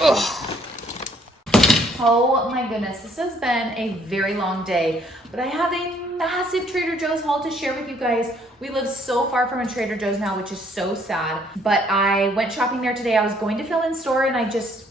Ugh. Oh my goodness, this has been a very long day, but I have a massive Trader Joe's haul to share with you guys. We live so far from a Trader Joe's now, which is so sad, but I went shopping there today. I was going to film in store and I just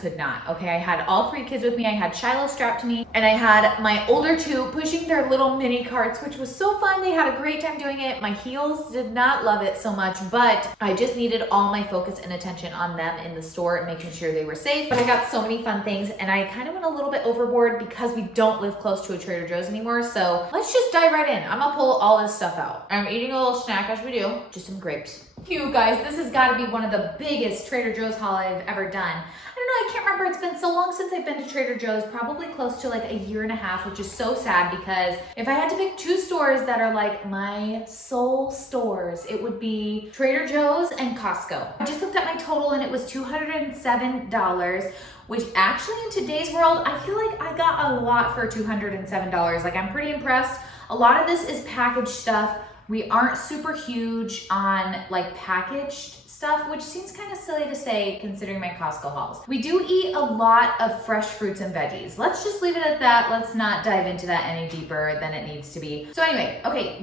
could not, okay? I had all 3 kids with me. I had Shiloh strapped to me and I had my older 2 pushing their little mini carts, which was so fun. They had a great time doing it. My heels did not love it so much, but I just needed all my focus and attention on them in the store and making sure they were safe. But I got so many fun things and I kind of went a little bit overboard because we don't live close to a Trader Joe's anymore. So let's just dive right in. I'm gonna pull all this stuff out. I'm eating a little snack as we do, just some grapes. You guys, this has got to be one of the biggest Trader Joe's haul I've ever done. I don't know, I can't remember. It's been so long since I've been to Trader Joe's, probably close to like a year and a half, which is so sad because if I had to pick 2 stores that are like my soul stores, it would be Trader Joe's and Costco. I just looked at my total and it was $207, which actually in today's world, I feel like I got a lot for $207. Like I'm pretty impressed. A lot of this is packaged stuff. We aren't super huge on like packaged stuff, which seems kind of silly to say considering my Costco hauls. We do eat a lot of fresh fruits and veggies. Let's just leave it at that. Let's not dive into that any deeper than it needs to be. So anyway, okay,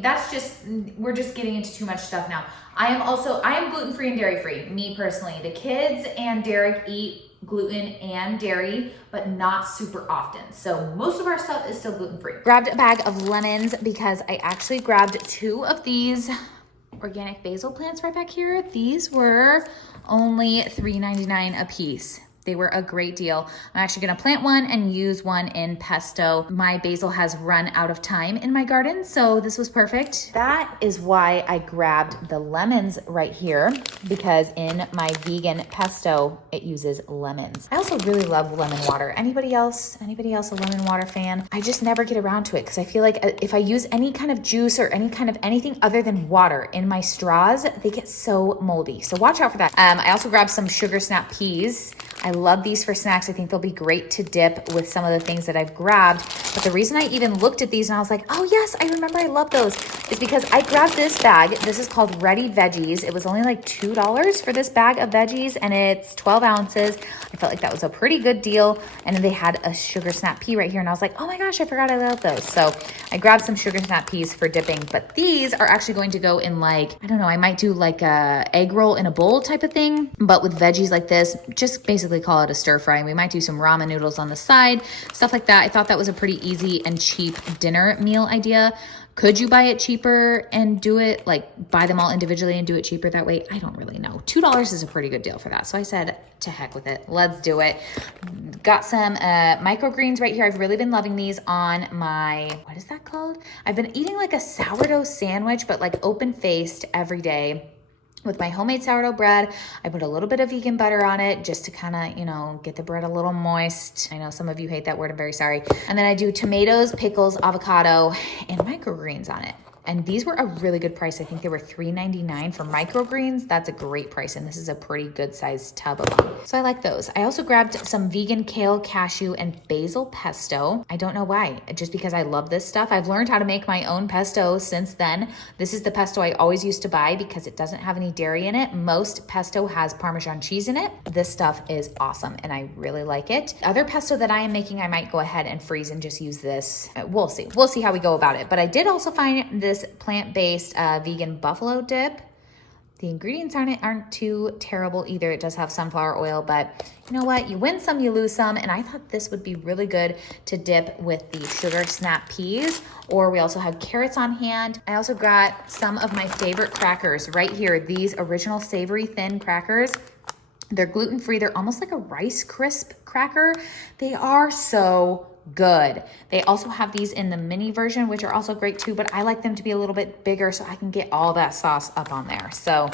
we're just getting into too much stuff now. I am gluten-free and dairy-free, me personally. The kids and Derek eat gluten and dairy, but not super often. So most of our stuff is still gluten-free. Grabbed a bag of lemons because I actually grabbed 2 of these organic basil plants right back here. These were only $3.99 a piece. They were a great deal. I'm actually gonna plant one and use one in pesto. My basil has run out of time in my garden, so this was perfect. That is why I grabbed the lemons right here, because in my vegan pesto, it uses lemons. I also really love lemon water. Anybody else a lemon water fan? I just never get around to it because I feel like if I use any kind of juice or any kind of anything other than water in my straws, they get so moldy. So watch out for that. I also grabbed some sugar snap peas. I love these for snacks. I think they'll be great to dip with some of the things that I've grabbed. But the reason I even looked at these and I was like, oh yes, I remember I love those, is because I grabbed this bag. This is called Ready Veggies. It was only like $2 for this bag of veggies and it's 12 ounces. I felt like that was a pretty good deal. And then they had a sugar snap pea right here. And I was like, oh my gosh, I forgot I love those. So I grabbed some sugar snap peas for dipping, but these are actually going to go in like, I don't know, I might do like a egg roll in a bowl type of thing, but with veggies like this, just basically call it a stir fry. And we might do some ramen noodles on the side, stuff like that. I thought that was a pretty easy and cheap dinner meal idea. Could you buy it cheaper and do it, like buy them all individually and do it cheaper that way? I don't really know. $2 is a pretty good deal for that. So I said, to heck with it. Let's do it. Got some microgreens right here. I've really been loving these on my, what is that called? I've been eating like a sourdough sandwich, but like open-faced every day. With my homemade sourdough bread, I put a little bit of vegan butter on it just to kind of, you know, get the bread a little moist. I know some of you hate that word. I'm very sorry. And then I do tomatoes, pickles, avocado, and microgreens on it. And these were a really good price. I think they were $3.99 for microgreens. That's a great price. And this is a pretty good sized tub of them. So I like those. I also grabbed some vegan kale, cashew, and basil pesto. I don't know why, just because I love this stuff. I've learned how to make my own pesto since then. This is the pesto I always used to buy because it doesn't have any dairy in it. Most pesto has Parmesan cheese in it. This stuff is awesome and I really like it. Other pesto that I am making, I might go ahead and freeze and just use this. We'll see. We'll see how we go about it. But I did also find this plant-based vegan buffalo dip. The ingredients aren't too terrible either. It does have sunflower oil, but you know what? You win some, you lose some. And I thought this would be really good to dip with the sugar snap peas, or we also have carrots on hand. I also got some of my favorite crackers right here. These original savory thin crackers. They're gluten-free. They're almost like a Rice Crisp cracker. They are so good. They also have these in the mini version, which are also great too, but I like them to be a little bit bigger so I can get all that sauce up on there. So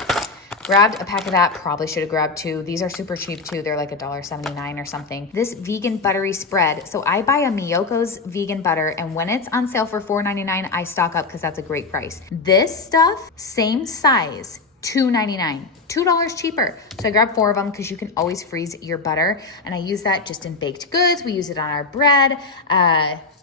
grabbed a pack of that. Probably should have grabbed 2. These are super cheap too. They're like $1.79 or something. This vegan buttery spread. So I buy a Miyoko's vegan butter, and when it's on sale for $4.99, I stock up because that's a great price. This stuff, same size, $2.99, $2 cheaper. So I grabbed 4 of them because you can always freeze your butter. And I use that just in baked goods. We use it on our bread.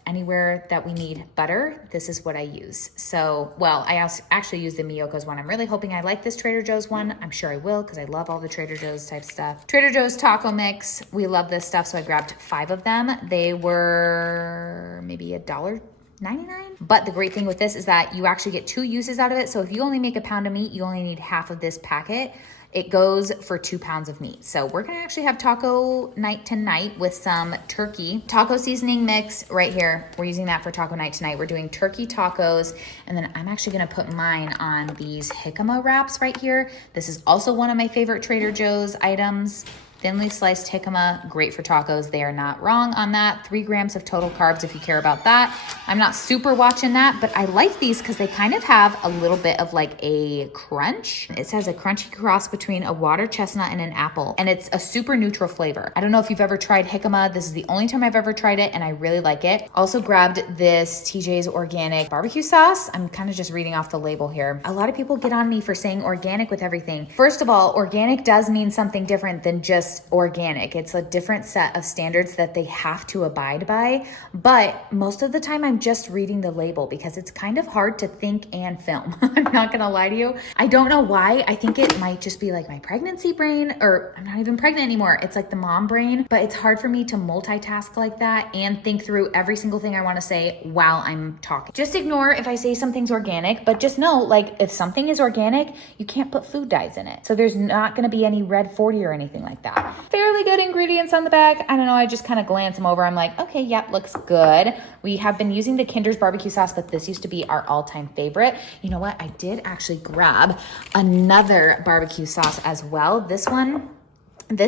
anywhere that we need butter, this is what I use. So, well, I actually use the Miyoko's one. I'm really hoping I like this Trader Joe's one. I'm sure I will because I love all the Trader Joe's type stuff. Trader Joe's taco mix. We love this stuff, so I grabbed 5 of them. They were maybe $1.99. But the great thing with this is that you actually get 2 uses out of it. So if you only make a pound of meat, you only need half of this packet. It goes for 2 pounds of meat. So we're gonna actually have taco night tonight with some turkey. Taco seasoning mix right here. We're using that for taco night tonight. We're doing turkey tacos. And then I'm actually gonna put mine on these jicama wraps right here. This is also one of my favorite Trader Joe's items. Thinly sliced jicama, great for tacos. They are not wrong on that. 3 grams of total carbs if you care about that. I'm not super watching that, but I like these because they kind of have a little bit of like a crunch. It says a crunchy cross between a water chestnut and an apple, and it's a super neutral flavor. I don't know if you've ever tried jicama. This is the only time I've ever tried it, and I really like it. Also grabbed this TJ's organic barbecue sauce. I'm kind of just reading off the label here. A lot of people get on me for saying organic with everything. First of all, organic does mean something different than just organic. It's a different set of standards that they have to abide by. But most of the time I'm just reading the label because it's kind of hard to think and film. I'm not gonna lie to you. I don't know why. I think it might just be like my pregnancy brain, or I'm not even pregnant anymore. It's like the mom brain, but it's hard for me to multitask like that and think through every single thing I want to say while I'm talking. Just ignore if I say something's organic, but just know, like, if something is organic, you can't put food dyes in it. So there's not gonna be any red 40 or anything like that. Fairly good ingredients on the back. I don't know, I just kind of glance them over. I'm like, okay, yep, looks good. We have been using the Kinder's barbecue sauce, but this used to be our all-time favorite. You know what? I did actually grab another barbecue sauce as well. This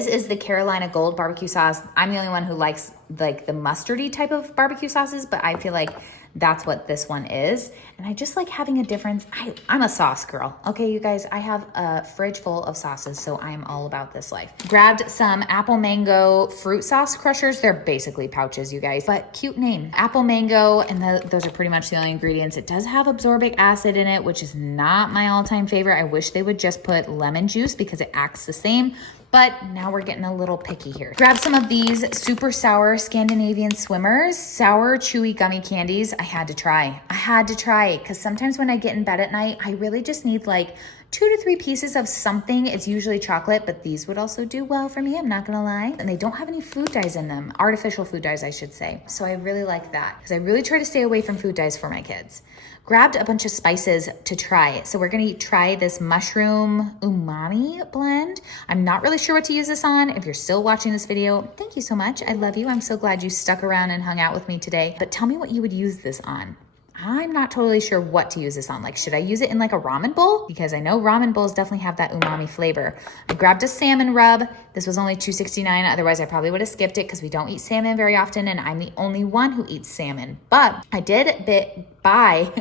is the Carolina Gold barbecue sauce. I'm the only one who likes like the mustardy type of barbecue sauces, but I feel like that's what this one is. And I just like having a difference. I'm a sauce girl. Okay, you guys, I have a fridge full of sauces, so I'm all about this life. Grabbed some apple mango fruit sauce crushers. They're basically pouches, you guys, but cute name. Apple mango, and those are pretty much the only ingredients. It does have absorbic acid in it, which is not my all-time favorite. I wish they would just put lemon juice because it acts the same. But now we're getting a little picky here. Grab some of these super sour Scandinavian Swimmers, sour chewy gummy candies. I had to try because sometimes when I get in bed at night, I really just need like 2 to 3 pieces of something. It's usually chocolate, but these would also do well for me, I'm not gonna lie. And they don't have any food dyes in them, artificial food dyes, I should say. So I really like that because I really try to stay away from food dyes for my kids. Grabbed a bunch of spices to try. So we're gonna try this mushroom umami blend. I'm not really sure what to use this on. If you're still watching this video, thank you so much. I love you. I'm so glad you stuck around and hung out with me today. But tell me what you would use this on. I'm not totally sure what to use this on. Like, should I use it in like a ramen bowl? Because I know ramen bowls definitely have that umami flavor. I grabbed a salmon rub. This was only $2.69. Otherwise, I probably would have skipped it because we don't eat salmon very often, and I'm the only one who eats salmon. But I did buy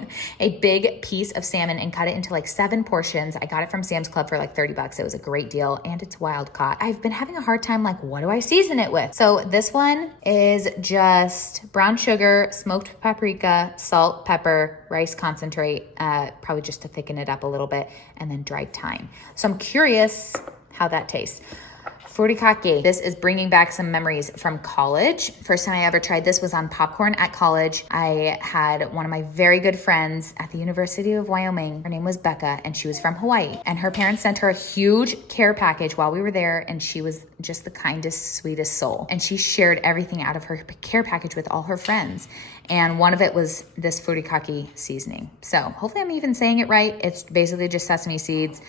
a big piece of salmon and cut it into like 7 portions. I got it from Sam's Club for like 30 bucks. It was a great deal, and it's wild caught. I've been having a hard time, like, what do I season it with? So this one is just brown sugar, smoked paprika, salt, pepper, rice concentrate, probably just to thicken it up a little bit, and then dried thyme. So I'm curious how that tastes. Furikake. This is bringing back some memories from college. First time I ever tried this was on popcorn at college. I had one of my very good friends at the University of Wyoming. Her name was Becca, and she was from Hawaii. And her parents sent her a huge care package while we were there, and she was just the kindest, sweetest soul. And she shared everything out of her care package with all her friends. And one of it was this furikake seasoning. So hopefully I'm even saying it right. It's basically just sesame seeds,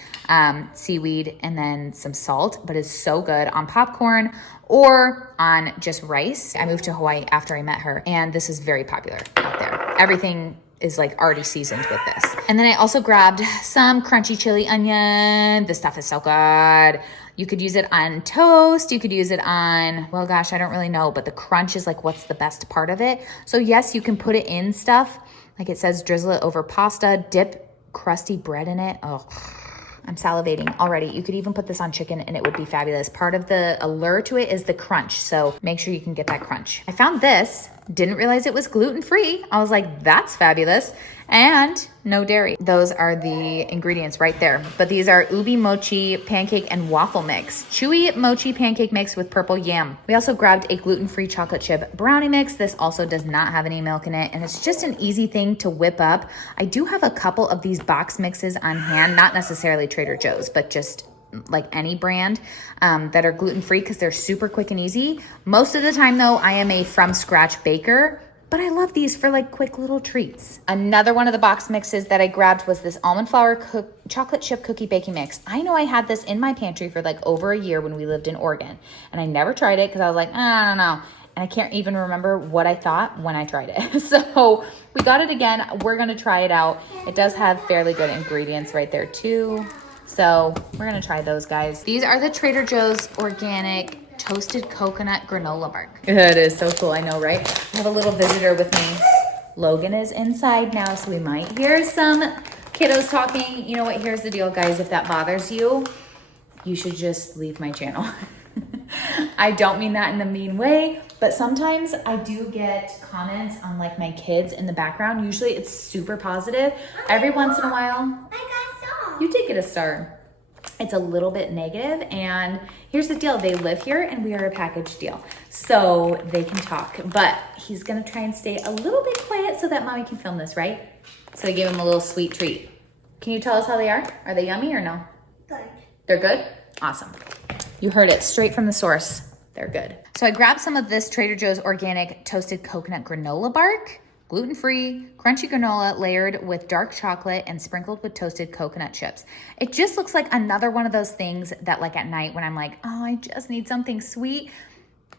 seaweed, and then some salt, but it's so good on popcorn or on just rice. I moved to Hawaii after I met her, and this is very popular out there. Everything is like already seasoned with this. And then I also grabbed some crunchy chili onion. This stuff is so good. You could use it on toast. You could use it on, well, gosh, I don't really know, but the crunch is like what's the best part of it. So yes, you can put it in stuff. Like it says, drizzle it over pasta, dip crusty bread in it. Oh, I'm salivating already. You could even put this on chicken and it would be fabulous. Part of the allure to it is the crunch. So make sure you can get that crunch. I found this, didn't realize it was gluten-free. I was like, that's fabulous. And no dairy. Those are the ingredients right there. But these are ubi mochi pancake and waffle mix. Chewy mochi pancake mix with purple yam. We also grabbed a gluten-free chocolate chip brownie mix. This also does not have any milk in it, and it's just an easy thing to whip up. I do have a couple of these box mixes on hand, not necessarily Trader Joe's, but just like any brand that are gluten-free because they're super quick and easy. Most of the time though, I am a from scratch baker, but I love these for like quick little treats. Another one of the box mixes that I grabbed was this almond flour chocolate chip cookie baking mix. I know I had this in my pantry for like over a year when we lived in Oregon, and I never tried it because I was like, I don't know. And I can't even remember what I thought when I tried it. So we got it again. We're gonna try it out. It does have fairly good ingredients right there too. So we're gonna try those, guys. These are the Trader Joe's organic toasted coconut granola bar. It is so cool, I know, right? I have a little visitor with me. Logan is inside now, so we might hear some kiddos talking. You know what, here's the deal, guys. If that bothers you, you should just leave my channel. I don't mean that in a mean way, but sometimes I do get comments on like my kids in the background. Usually it's super positive. Every once in a while, you did get a star. It's a little bit negative, and here's the deal. They live here and we are a package deal, so they can talk, but he's gonna try and stay a little bit quiet so that mommy can film this, right? So I gave him a little sweet treat. Can you tell us how they are? Are they yummy or no? Good. They're good? Awesome. You heard it straight from the source. They're good. So I grabbed some of this Trader Joe's organic toasted coconut granola bark. Gluten-free, crunchy granola layered with dark chocolate and sprinkled with toasted coconut chips. It just looks like another one of those things that like at night when I'm like, oh, I just need something sweet,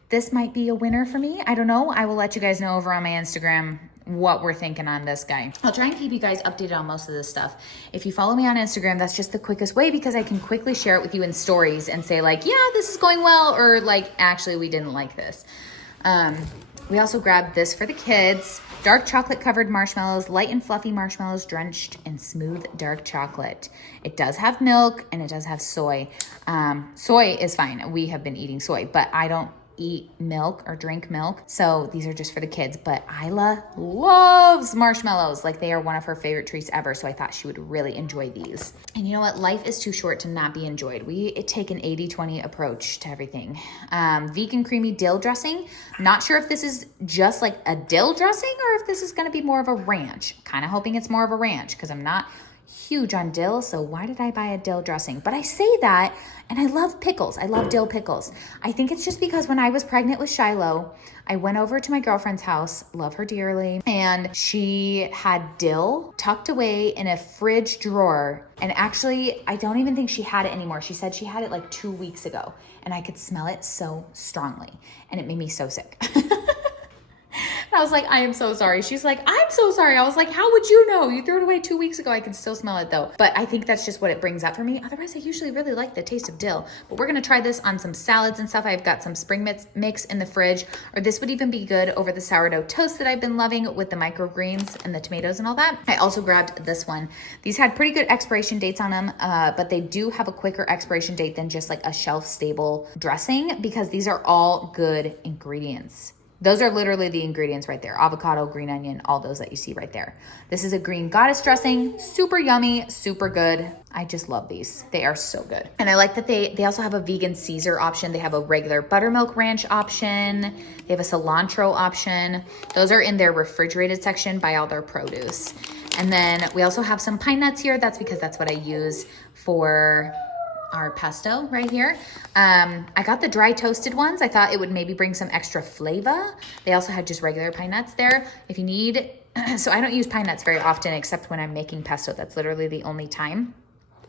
this might be a winner for me. I don't know. I will let you guys know over on my Instagram what we're thinking on this guy. I'll try and keep you guys updated on most of this stuff. If you follow me on Instagram, that's just the quickest way because I can quickly share it with you in stories and say like, yeah, this is going well, or like, actually, we didn't like this. We also grabbed this for the kids. Dark chocolate covered marshmallows, light and fluffy marshmallows drenched in smooth dark chocolate. It does have milk and it does have soy. Soy is fine. We have been eating soy, but I don't eat milk or drink milk. So these are just for the kids, but Isla loves marshmallows. Like they are one of her favorite treats ever. So I thought she would really enjoy these. And you know what? Life is too short to not be enjoyed. We take an 80-20 approach to everything. Vegan creamy dill dressing. Not sure if this is just like a dill dressing or if this is going to be more of a ranch. Kind of hoping it's more of a ranch because I'm not huge on dill, so why did I buy a dill dressing? But I say that, and I love pickles. I love dill pickles. I think it's just because when I was pregnant with Shiloh, I went over to my girlfriend's house, love her dearly, and she had dill tucked away in a fridge drawer. And actually, I don't even think she had it anymore. She said she had it like 2 weeks ago, and I could smell it so strongly, and it made me so sick. I was like, I am so sorry. She's like, I'm so sorry. I was like, how would you know? You threw it away 2 weeks ago. I can still smell it though. But I think that's just what it brings up for me. Otherwise, I usually really like the taste of dill. But we're going to try this on some salads and stuff. I've got some spring mix in the fridge, or this would even be good over the sourdough toast that I've been loving with the microgreens and the tomatoes and all that. I also grabbed this one. These had pretty good expiration dates on them, but they do have a quicker expiration date than just like a shelf-stable dressing because these are all good ingredients. Those are literally the ingredients right there. Avocado, green onion, all those that you see right there. This is a green goddess dressing. Super yummy, super good. I just love these. They are so good. And I like that they also have a vegan Caesar option. They have a regular buttermilk ranch option. They have a cilantro option. Those are in their refrigerated section by all their produce. And then we also have some pine nuts here. That's because that's what I use for our pesto right here. I got the dry toasted ones. I thought it would maybe bring some extra flavor. They also had just regular pine nuts there. If you need, so I don't use pine nuts very often except when I'm making pesto. That's literally the only time.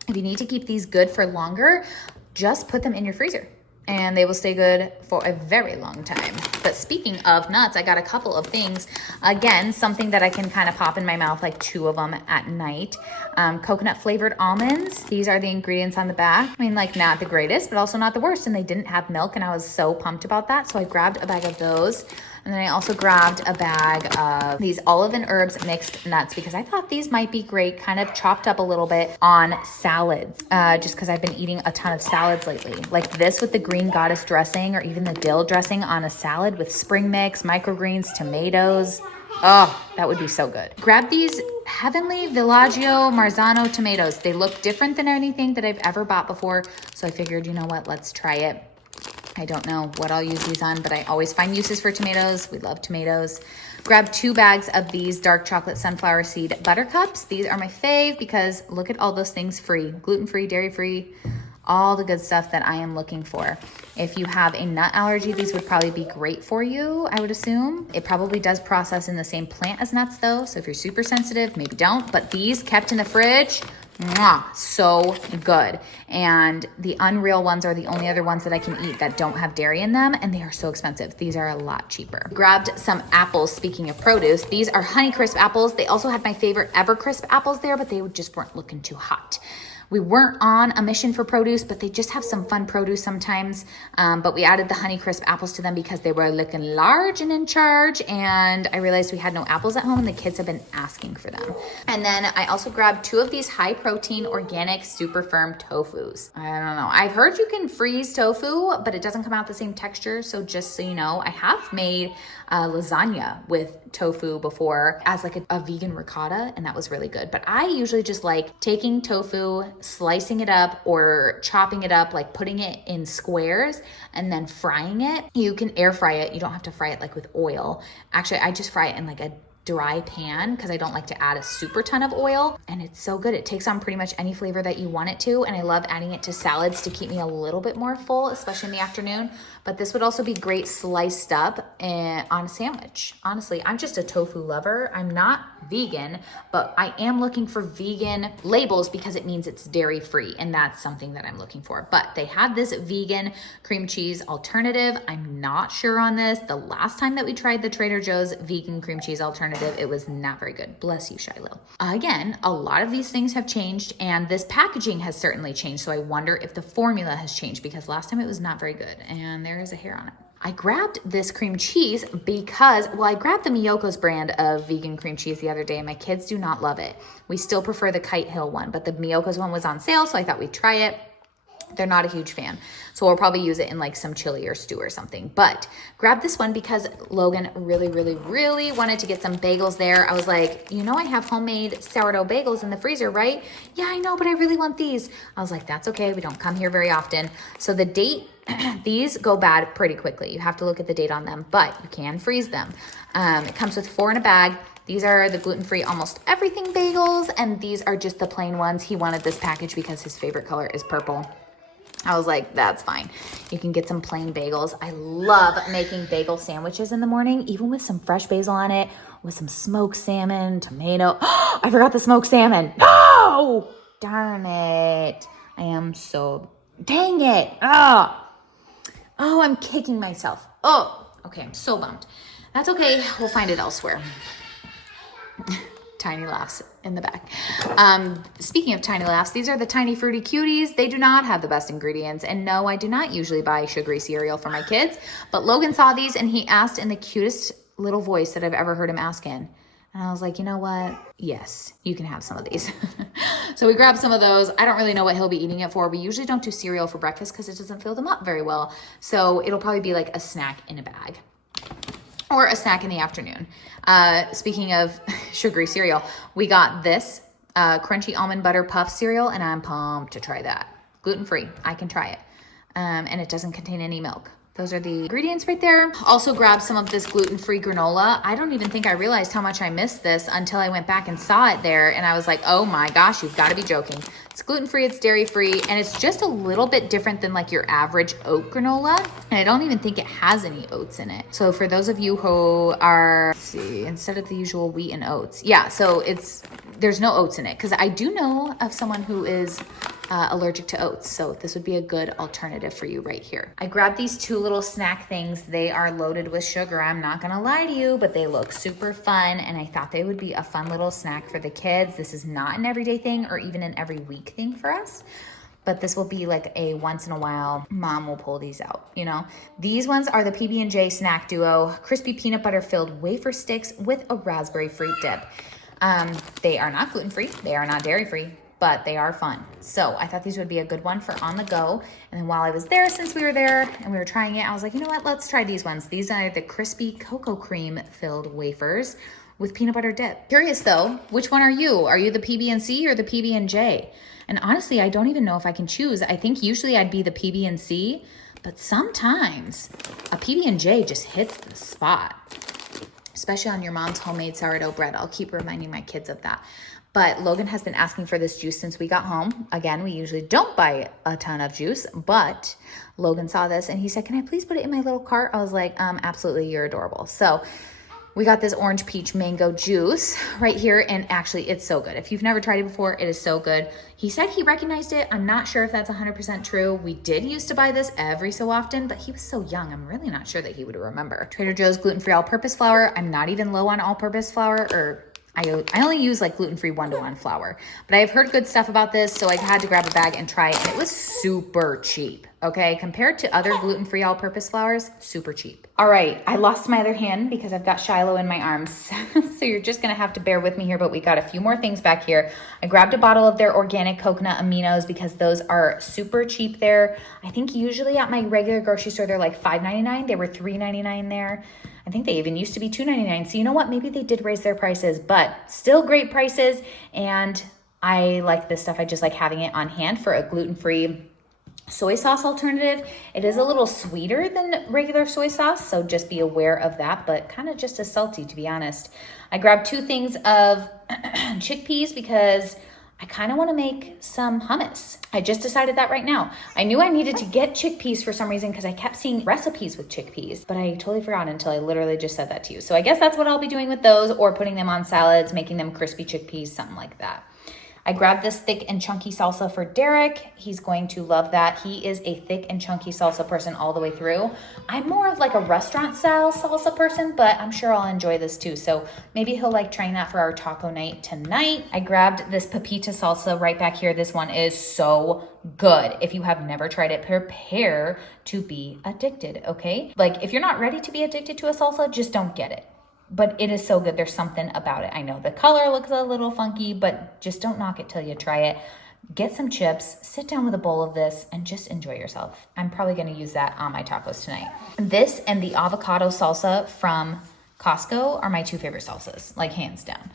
If you need to keep these good for longer, just put them in your freezer and they will stay good for a very long time. But speaking of nuts, I got a couple of things. Again, something that I can kind of pop in my mouth, like 2 of them at night. Coconut flavored almonds. These are the ingredients on the back. I mean, like not the greatest, but also not the worst. And they didn't have milk and I was so pumped about that. So I grabbed a bag of those. And then I also grabbed a bag of these olive and herbs mixed nuts because I thought these might be great, kind of chopped up a little bit on salads, just because I've been eating a ton of salads lately. Like this with the green goddess dressing or even the dill dressing on a salad with spring mix, microgreens, tomatoes. Oh, that would be so good. Grab these Heavenly Villaggio Marzano tomatoes. They look different than anything that I've ever bought before. So I figured, you know what, let's try it. I don't know what I'll use these on, but I always find uses for tomatoes. We love tomatoes. Grab 2 bags of these dark chocolate sunflower seed buttercups. These are my fave because look at all those things free. Gluten-free, dairy-free, all the good stuff that I am looking for. If you have a nut allergy, these would probably be great for you, I would assume. It probably does process in the same plant as nuts though, so if you're super sensitive, maybe don't. But these kept in the fridge, mwah, so good. And the Unreal ones are the only other ones that I can eat that don't have dairy in them, and they are so expensive. These are a lot cheaper. Grabbed some apples, speaking of produce. These are Honeycrisp apples. They also had my favorite Evercrisp apples there, but they just weren't looking too hot. We weren't on a mission for produce, but they just have some fun produce sometimes. But we added the Honeycrisp apples to them because they were looking large and in charge. And I realized we had no apples at home and the kids have been asking for them. And then I also grabbed 2 of these high protein organic super firm tofus. I don't know. I've heard you can freeze tofu, but it doesn't come out the same texture. So just so you know, I have made lasagna with tofu before as like a vegan ricotta, and that was really good. But I usually just like taking tofu, slicing it up or chopping it up, like putting it in squares and then frying it. You can air fry it. You don't have to fry it like with oil. Actually, I just fry it in like a dry pan because I don't like to add a super ton of oil, and it's so good. It takes on pretty much any flavor that you want it to, and I love adding it to salads to keep me a little bit more full, especially in the afternoon. But this would also be great sliced up on a sandwich. Honestly, I'm just a tofu lover. I'm not vegan, but I am looking for vegan labels because it means it's dairy free, and that's something that I'm looking for. But they had this vegan cream cheese alternative. I'm not sure on this. The last time that we tried the Trader Joe's vegan cream cheese alternative, it was not very good. Bless you, Shiloh. Again, a lot of these things have changed, and this packaging has certainly changed. So I wonder if the formula has changed because last time it was not very good, and there is a hair on it. I grabbed this cream cheese because, well, I grabbed the Miyoko's brand of vegan cream cheese the other day, and my kids do not love it. We still prefer the Kite Hill one, but the Miyoko's one was on sale, so I thought we'd try it. They're not a huge fan. So we'll probably use it in like some chili or stew or something. But grab this one because Logan really, really, really wanted to get some bagels there. I was like, you know, I have homemade sourdough bagels in the freezer, right? Yeah, I know, but I really want these. I was like, that's okay. We don't come here very often. So the date, these go bad pretty quickly. You have to look at the date on them, but you can freeze them. It comes with 4 in a bag. These are the gluten-free almost everything bagels, and these are just the plain ones. He wanted this package because his favorite color is purple. I was like, that's fine. You can get some plain bagels. I love making bagel sandwiches in the morning, even with some fresh basil on it, with some smoked salmon, tomato. Oh, I forgot the smoked salmon. No! Darn it. I am so, dang it. Oh, I'm kicking myself. Oh, okay, I'm so bummed. That's okay. We'll find it elsewhere. Tiny laughs in the back. Speaking of tiny laughs, these are the Tiny Fruity Cuties. They do not have the best ingredients. And no, I do not usually buy sugary cereal for my kids. But Logan saw these and he asked in the cutest little voice that I've ever heard him ask in. And I was like, you know what? Yes, you can have some of these. So we grabbed some of those. I don't really know what he'll be eating it for. We usually don't do cereal for breakfast because it doesn't fill them up very well. So it'll probably be like a snack in a bag. Or a snack in the afternoon. Speaking of sugary cereal, we got this crunchy almond butter puff cereal, and I'm pumped to try that. Gluten-free, I can try it. And it doesn't contain any milk. Those are the ingredients right there. Also grabbed some of this gluten-free granola. I don't even think I realized how much I missed this until I went back and saw it there. And I was like, oh my gosh, you've got to be joking. It's gluten-free, it's dairy-free, and it's just a little bit different than like your average oat granola. And I don't even think it has any oats in it. So for those of you who are, let's see, instead of the usual wheat and oats. Yeah, so there's no oats in it. Because I do know of someone who is allergic to oats. So this would be a good alternative for you right here. I grabbed these 2 little snack things. They are loaded with sugar. I'm not gonna lie to you, but they look super fun. And I thought they would be a fun little snack for the kids. This is not an everyday thing or even an every week thing for us. But this will be like a once in a while, mom will pull these out, you know? These ones are the PB&J Snack Duo, crispy peanut butter filled wafer sticks with a raspberry fruit dip. They are not gluten-free. They are not dairy-free. but they are fun. So I thought these would be a good one for on the go. And then while I was there, since we were there and we were trying it, I was like, you know what, let's try these ones. These are the crispy cocoa cream filled wafers with peanut butter dip. Curious though, which one are you? Are you the PB&C or the PB&J? And honestly, I don't even know if I can choose. I think usually I'd be the PB&C, but sometimes a PB&J just hits the spot, especially on your mom's homemade sourdough bread. I'll keep reminding my kids of that. But Logan has been asking for this juice since we got home. Again, we usually don't buy a ton of juice, but Logan saw this and he said, can I please put it in my little cart? I was like, absolutely, you're adorable. So we got this orange peach mango juice right here, and actually it's so good. If you've never tried it before, it is so good. He said he recognized it. I'm not sure if that's 100% true. We did used to buy this every so often, but he was so young, I'm really not sure that he would remember. Trader Joe's gluten-free all-purpose flour. I'm not even low on all-purpose flour, or I only use like gluten-free 1-to-1 flour, but I have heard good stuff about this, so I had to grab a bag and try it, and it was super cheap, okay? Compared to other gluten-free all-purpose flours, super cheap. All right, I lost my other hand because I've got Shiloh in my arms, so you're just gonna have to bear with me here, but we got a few more things back here. I grabbed a bottle of their organic coconut aminos because those are super cheap there. I think usually at my regular grocery store, they're like $5.99. They were $3.99 there. I think they even used to be $2.99. So you know what? Maybe they did raise their prices, but still great prices. And I like this stuff. I just like having it on hand for a gluten-free soy sauce alternative. It is a little sweeter than regular soy sauce, so just be aware of that, but kind of just as salty, to be honest. I grabbed 2 things of chickpeas because I kind of want to make some hummus. I just decided that right now. I knew I needed to get chickpeas for some reason because I kept seeing recipes with chickpeas, but I totally forgot until I literally just said that to you. So I guess that's what I'll be doing with those, or putting them on salads, making them crispy chickpeas, something like that. I grabbed this thick and chunky salsa for Derek. He's going to love that. He is a thick and chunky salsa person all the way through. I'm more of like a restaurant style salsa person, but I'm sure I'll enjoy this too. So maybe he'll like trying that for our taco night tonight. I grabbed this pepita salsa right back here. This one is so good. If you have never tried it, prepare to be addicted, okay? Like if you're not ready to be addicted to a salsa, just don't get it. But it is so good. There's something about it. I know the color looks a little funky, but just don't knock it till you try it. Get some chips, sit down with a bowl of this, and just enjoy yourself. I'm probably going to use that on my tacos tonight. This and the avocado salsa from Costco are my 2 favorite salsas, like hands down.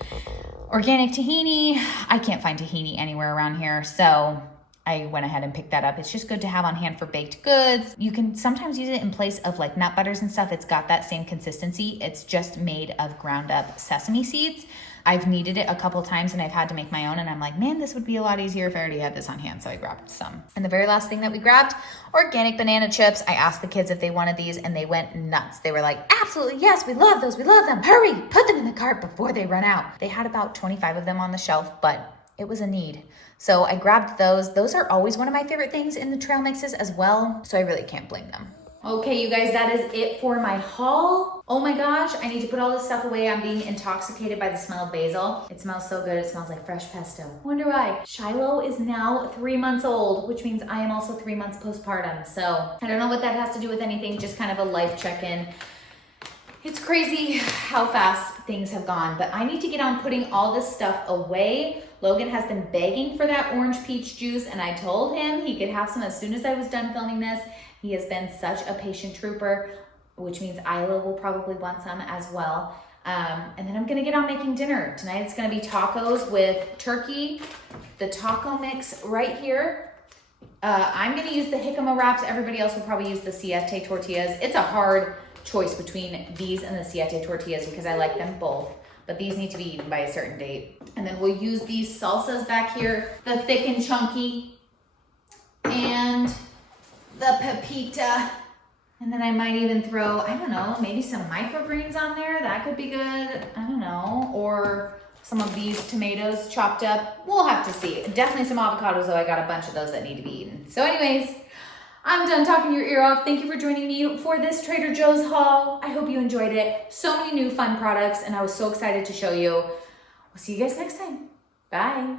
Organic tahini. I can't find tahini anywhere around here, so I went ahead and picked that up. It's just good to have on hand for baked goods. You can sometimes use it in place of like nut butters and stuff. It's got that same consistency. It's just made of ground up sesame seeds. I've needed it a couple times and I've had to make my own, and I'm like, man, this would be a lot easier if I already had this on hand. So I grabbed some. And the very last thing that we grabbed, organic banana chips. I asked the kids if they wanted these and they went nuts. They were like, absolutely, yes, we love those. We love them. Hurry, put them in the cart before they run out. They had about 25 of them on the shelf, but it was a need. So I grabbed those. Those are always one of my favorite things in the trail mixes as well. So I really can't blame them. Okay, you guys, that is it for my haul. Oh my gosh, I need to put all this stuff away. I'm being intoxicated by the smell of basil. It smells so good. It smells like fresh pesto. Wonder why. Shiloh is now 3 months old, which means I am also 3 months postpartum. So I don't know what that has to do with anything, just kind of a life check-in. It's crazy how fast things have gone, but I need to get on putting all this stuff away. Logan has been begging for that orange peach juice, and I told him he could have some as soon as I was done filming this. He has been such a patient trooper, which means Isla will probably want some as well. And then I'm gonna get on making dinner. Tonight it's gonna be tacos with turkey, the taco mix right here. I'm gonna use the jicama wraps. Everybody else will probably use the siete tortillas. It's a hard choice between these and the siete tortillas because I like them both, but these need to be eaten by a certain date. And then we'll use these salsas back here, the thick and chunky, and the pepita. And then I might even throw, I don't know, maybe some microgreens on there. That could be good. I don't know. Or some of these tomatoes chopped up. We'll have to see. Definitely some avocados, though. I got a bunch of those that need to be eaten. So anyways, I'm done talking your ear off. Thank you for joining me for this Trader Joe's haul. I hope you enjoyed it. So many new fun products, and I was so excited to show you. We'll see you guys next time. Bye.